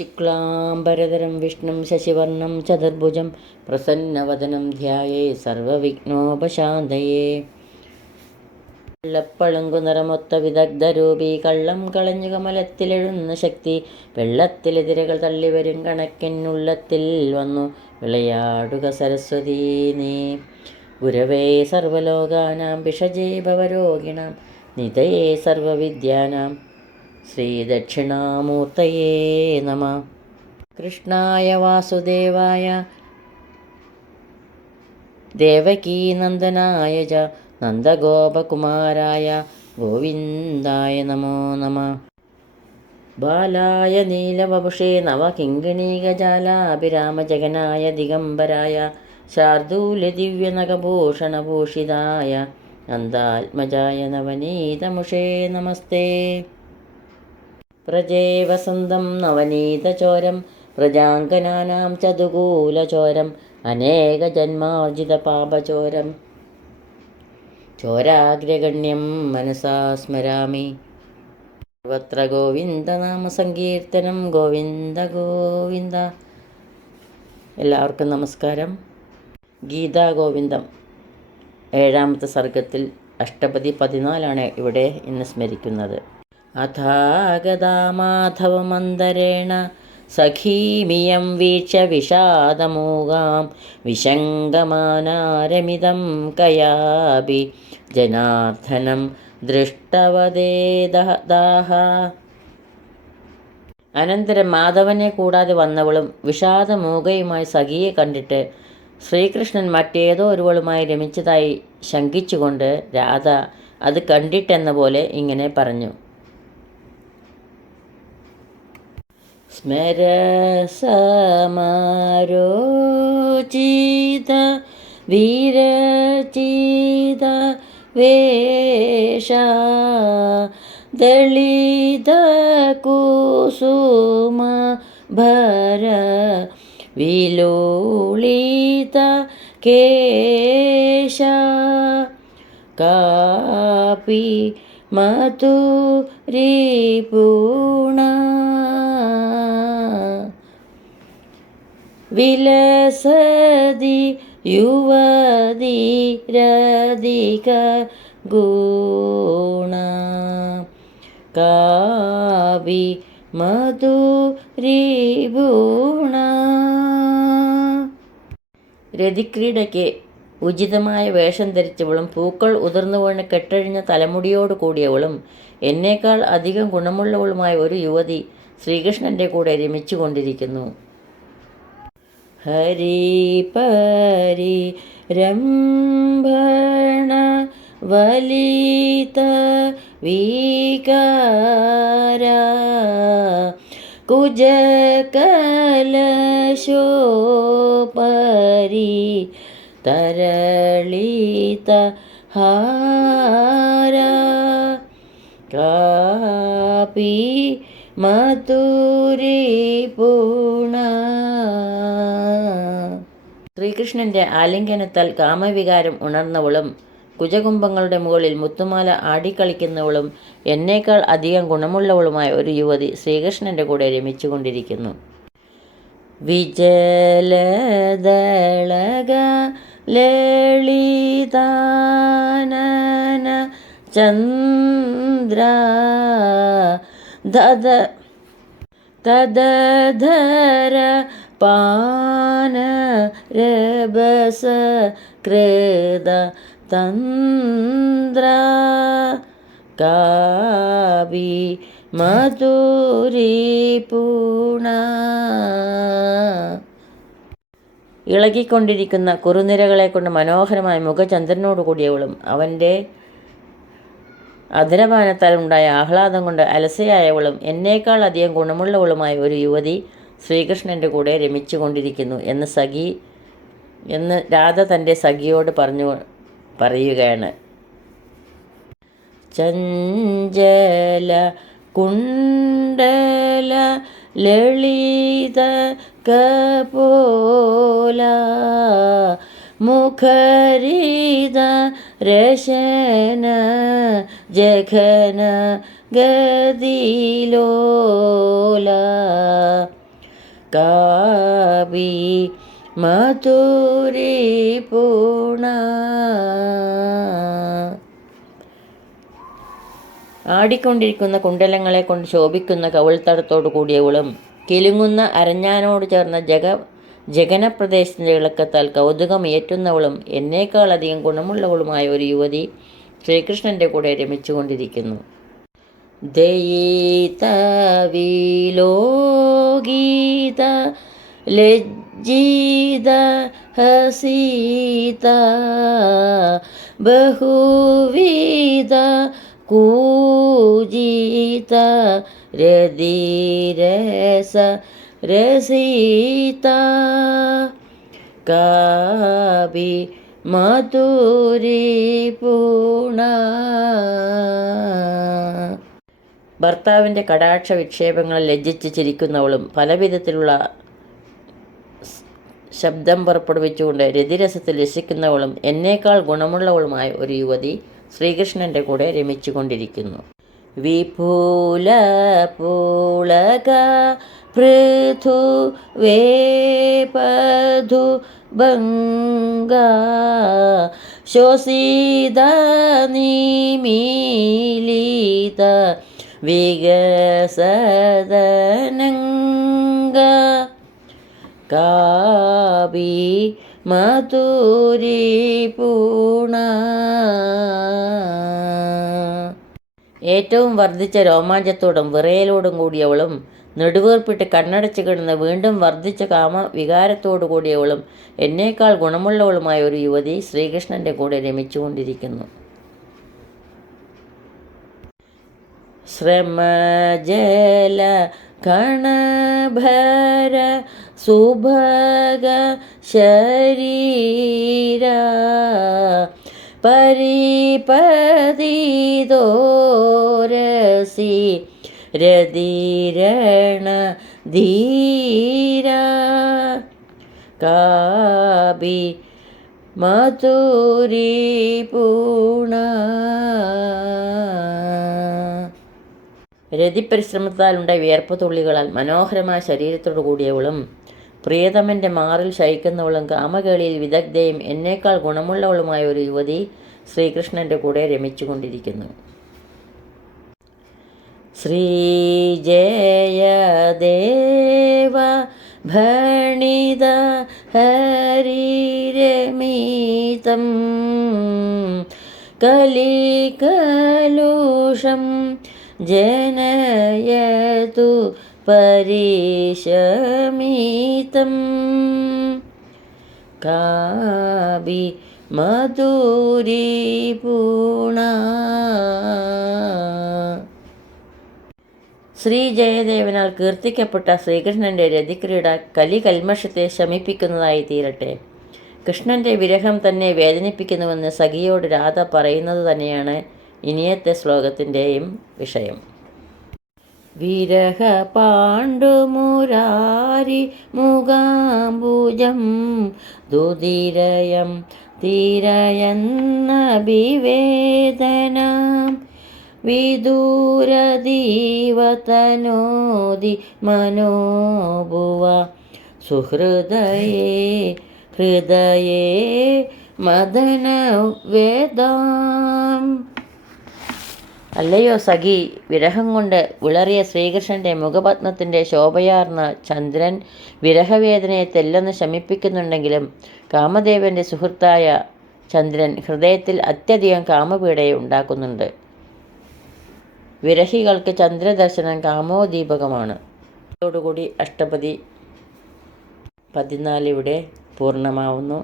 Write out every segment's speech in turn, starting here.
ശുക്ലാംബരധരം വിഷ്ണും ശശിവർണം ചതുർഭുജം പ്രസന്നവദനം ധ്യായേ സർവവിഘ്നോപശാന്തയേ. വെള്ളപ്പളുങ്കു നിറമൊത്ത വിദഗ്ധരൂപി കള്ളം കളഞ്ഞു കമലത്തിലെഴുന്ന ശക്തി വെള്ളത്തിലെതിരകൾ തള്ളിവരും കണക്കിനുള്ളത്തിൽ വന്നു വിളയാടുക സരസ്വതീ നീ. ഗുരവേ സർവലോകാനാം ഭിഷജേ ഭവരോഗിണാം നിധയേ സർവവിദ്യാനാം ശ്രീദക്ഷിണാമൂർത്തയേ നമഃ. കൃഷ്ണായ വാസുദേവായ ദേവകീനന്ദനായ ച നന്ദഗോപകുമാരായ ഗോവിന്ദായ നമോ നമഃ. ബാലായ നീലവപുഷേ നവകിങ്കിണീകജാലാഭിരാമജഗനായ ദിഗംബരായ ശാർദൂലദിവ്യനഖഭൂഷണഭൂഷിതായ നന്ദാത്മജായ നവനീതമുഷേ നമസ്തേ. പ്രജേ വസന്തം നവനീതചോരം പ്രജാങ്കനാനാം ചതുകൂലചോരം അനേകജന്മാർജിതപാപചോരം ചോരാഗ്രഗണ്യം മനസാ സ്മരാമി. സർവത്ര ഗോവിന്ദനാമസങ്കീർത്തനം ഗോവിന്ദ ഗോവിന്ദ. എല്ലാവർക്കും നമസ്കാരം. ഗീതാഗോവിന്ദം 7ാമത്തെ സർഗത്തിൽ അഷ്ടപതി 14 ഇവിടെ ഇന്ന് സ്മരിക്കുന്നത്. അഥാഗതാ മാധവമന്തരേണ സഖീമിയം വീക്ഷ്യ വിഷാദമൂകാം വിശങ്കമാനാരമിതം കയാപി ജനാർദ്ദനം ദൃഷ്ടവദേദാഹ. അനന്തരം മാധവനെ കൂടാതെ വന്നവളും വിഷാദമൂകയുമായി സഖിയെ കണ്ടിട്ട് ശ്രീകൃഷ്ണൻ മറ്റേതോ ഒരുവളുമായി രമിച്ചതായി ശങ്കിച്ചുകൊണ്ട് രാധ അത് കണ്ടിട്ടെന്ന പോലെ ഇങ്ങനെ പറഞ്ഞു. സ്മരസമാരോചിത വീരചിത വേഷ ദളിത കുസുമ ഭര വിലോളിത കേശ കാപി മധുരിപൂണ വിലസതി യുവതി രധിക ഗുണ കാവി മധുരിപൂണ. രതിക്രീഡയ്ക്ക് ഉചിതമായ വേഷം ധരിച്ചവളും പൂക്കൾ ഉതിർന്നു വീണ് കെട്ടഴിഞ്ഞ തലമുടിയോട് കൂടിയവളും എന്നേക്കാൾ അധികം ഗുണമുള്ളവളുമായ ഒരു യുവതി ശ്രീകൃഷ്ണൻ്റെ കൂടെ രമിച്ചുകൊണ്ടിരിക്കുന്നു. ഹരിപരി രംഭണ വലിത വികാര കുജകലശോപരി തരളിത ഹാര കാപി മധുരിപൂണ. ശ്രീകൃഷ്ണൻ്റെ ആലിംഗനത്താൽ കാമവികാരം ഉണർന്നവളും കുജകുംഭങ്ങളുടെ മുകളിൽ മുത്തുമാല ആടിക്കളിക്കുന്നവളും എന്നേക്കാൾ അധികം ഗുണമുള്ളവളുമായ ഒരു യുവതി ശ്രീകൃഷ്ണൻ്റെ കൂടെ രമിച്ചുകൊണ്ടിരിക്കുന്നു. വിജലദളക ലളിതാനന ചന്ദ്ര തദധര പാന രഭസ കൃത തന്ദ്ര കാവി മധുരിപൂണ. ഇളകിക്കൊണ്ടിരിക്കുന്ന കുറുനിരകളെ കൊണ്ട് മനോഹരമായ മുഖചന്ദ്രനോട് കൂടിയവളും അവൻ്റെ അധരപാനത്താൽ ഉണ്ടായ ആഹ്ലാദം കൊണ്ട് അലസയായവളും എന്നേക്കാൾ അധികം ഗുണമുള്ളവളുമായ ഒരു യുവതി ശ്രീകൃഷ്ണൻ്റെ കൂടെ രമിച്ചുകൊണ്ടിരിക്കുന്നു എന്ന് രാധ തൻ്റെ സഖിയോട് പറയുകയാണ്. ചഞ്ചല കുണ്ടല ലളിത കപോല മുഖരിത രശന ജഘന ഗതിലോല കാവി മധുരി പൂണ. ആടിക്കൊണ്ടിരിക്കുന്ന കുണ്ടലങ്ങളെ കൊണ്ട് ശോഭിക്കുന്ന കവിൾത്തടത്തോടു കൂടിയവളും കിലുങ്ങുന്ന അരഞ്ഞാനോട് ചേർന്ന ജഗനപ്രദേശത്തിൻ്റെ ഇളക്കത്താൽ കൗതുകമേറ്റുന്നവളും എന്നേക്കാളധികം ഗുണമുള്ളവളുമായ ഒരു യുവതി ശ്രീകൃഷ്ണൻ്റെ കൂടെ രമിച്ചുകൊണ്ടിരിക്കുന്നു. ദയിത വിലോകിത ലജ്ജിത ഹസിത ബഹുവിധ കൂജിത രതിരസ രസിത കാവി മധുരി പൂണ. ഭർത്താവിൻ്റെ കടാക്ഷ വിക്ഷേപങ്ങളിൽ ലജ്ജിച്ച് ചിരിക്കുന്നവളും പലവിധത്തിലുള്ള ശബ്ദം പുറപ്പെടുവിച്ചുകൊണ്ട് രതിരസത്തിൽ രസിക്കുന്നവളും എന്നേക്കാൾ ഗുണമുള്ളവളുമായ ഒരു യുവതി ശ്രീകൃഷ്ണൻ്റെ കൂടെ രമിച്ചുകൊണ്ടിരിക്കുന്നു. വിപുല പുളക പൃഥു വേപധു ഭംഗ ശോസിത നിമീലിത വികസദനംഗ കാവി മധുരി പൂണ. ഏറ്റവും വർദ്ധിച്ച രോമാഞ്ചത്തോടും വിറയലോടും കൂടിയവളും നെടുവീർപ്പിട്ട് കണ്ണടച്ച് കിടന്ന് വീണ്ടും വർദ്ധിച്ച കാമവികാരത്തോടു കൂടിയവളും എന്നേക്കാൾ ഗുണമുള്ളവളുമായ ഒരു യുവതി ശ്രീകൃഷ്ണൻ്റെ കൂടെ രമിച്ചുകൊണ്ടിരിക്കുന്നു. ശ്രമജല കണഭര സുഭഗ ശരീര പരിപതിദോരസി രതിരണ ധീര കാവി മധുരി പൂണ. രതിപരിശ്രമത്താലുണ്ടായ വിയർപ്പ് തുള്ളികളാൽ മനോഹരമായ ശരീരത്തോടു കൂടിയവളും പ്രിയതമൻ്റെ മാറിൽ ശയിക്കുന്നവളും കാമകേളിയിൽ വിദഗ്ധയും എന്നേക്കാൾ ഗുണമുള്ളവളുമായ ഒരു യുവതി ശ്രീകൃഷ്ണൻ്റെ കൂടെ രമിച്ചുകൊണ്ടിരിക്കുന്നു. ശ്രീജയദേവ ഭണിത ഹരിരമിതം കലികലുഷം ജനയതു പരിശമിതം കാവി മധുരി പൂണ. ശ്രീജയദേവനാൽ കീർത്തിക്കപ്പെട്ട ശ്രീകൃഷ്ണൻ്റെ രതിക്രീഡ കലികൽമഷത്തെ ശമിപ്പിക്കുന്നതായി തീരട്ടെ. കൃഷ്ണൻ്റെ വിരഹം തന്നെ വേദനിപ്പിക്കുന്നുവെന്ന് സഖിയോട് രാധ പറയുന്നത് തന്നെയാണ് ഇനിയത്തെ ശ്ലോകത്തിൻ്റെയും വിഷയം. വിരഹ പാണ്ഡുമുരാരി മുഖാംബുജം ദുതിരയം തിരയന്നഭിവേദനം വിദൂരദീവതനോതി മനോഭുവ സുഹൃദയേ ഹൃദയേ മദന വേദാം. അല്ലയോ സഖി, വിരഹം കൊണ്ട് വിളറിയ ശ്രീകൃഷ്ണൻ്റെ മുഖപത്മത്തിൻ്റെ ശോഭയാർന്ന ചന്ദ്രൻ വിരഹവേദനയെ തെല്ലൊന്ന് ശമിപ്പിക്കുന്നുണ്ടെങ്കിലും കാമദേവൻ്റെ സുഹൃത്തായ ചന്ദ്രൻ ഹൃദയത്തിൽ അത്യധികം കാമപീഡയെ ഉണ്ടാക്കുന്നുണ്ട്. വിരഹികൾക്ക് ചന്ദ്രദർശനം കാമോദീപകമാണ്. ഇതോടുകൂടി അഷ്ടപതി 14 ഇവിടെ പൂർണ്ണമാവുന്നു.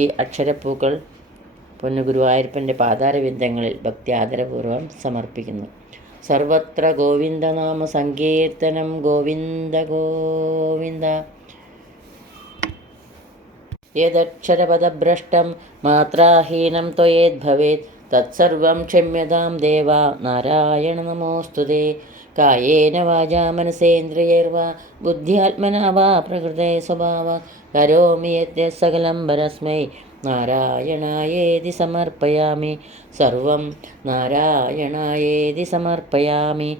ഈ അക്ഷരപ്പൂക്കൾ പൊന്നുഗുരുവായൂരപ്പൻ്റെ പാതാരവിന്ദങ്ങളിൽ ഭക്തി ആദരപൂർവ്വം സമർപ്പിക്കുന്നു. സർവത്ര ഗോവിന്ദനാമ സങ്കീർത്തനം. ഗോവിന്ദ ഗോവിന്ദ. യദക്ഷരപദഭ്രഷ്ടം മാത്രാഹീനം ത്വയേദ്ഭവേത് തത്സർവം ക്ഷമ്യതാം ദേവ. നാരായണ നമോസ്തുതേ. കായേന വാചാ മനസേന്ദ്രിയൈർവാ ബുദ്ധ്യാത്മനാ വാ പ്രകൃതേ സ്വഭാവാത് കരോമി യദ്യത് സകലം പരസ്മൈ നാരായണായേതി സമർപ്പയാമി. സർവം നാരായണായേതി സമർപ്പയാമി.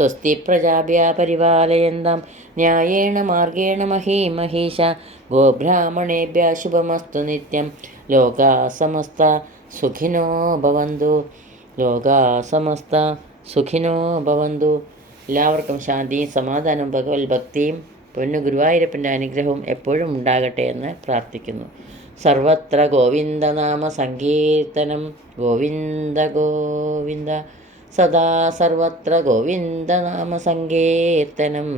സ്വസ്തി പ്രജാഭ്യ പരിപാലയന്താം ന്യായേണ മാർഗേണ മഹീമഹീഷ ഗോബ്രാഹ്മണേഭ്യ ശുഭമസ്തു നിത്യം ലോകാ സമസ്ത സുഖിനോ ഭവന്തു. ലോകാ സമസ്ത സുഖിനോ ഭവന്തു. എല്ലാവർക്കും ശാന്തിയും സമാധാനവും ഭഗവത് ഭക്തിയും പൊന്നു ഗുരുവായൂരപ്പൻ്റെ അനുഗ്രഹവും എപ്പോഴും ഉണ്ടാകട്ടെ എന്ന് പ്രാർത്ഥിക്കുന്നു. സർവത്ര ഗോവിന്ദനാമ സങ്കീർത്തനം. ഗോവിന്ദ ഗോവിന്ദ സദാ സർവത്ര ഗോവിന്ദനാമ സങ്കീർത്തനം.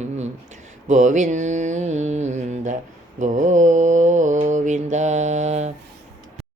ഗോവിന്ദ ഗോവിന്ദ.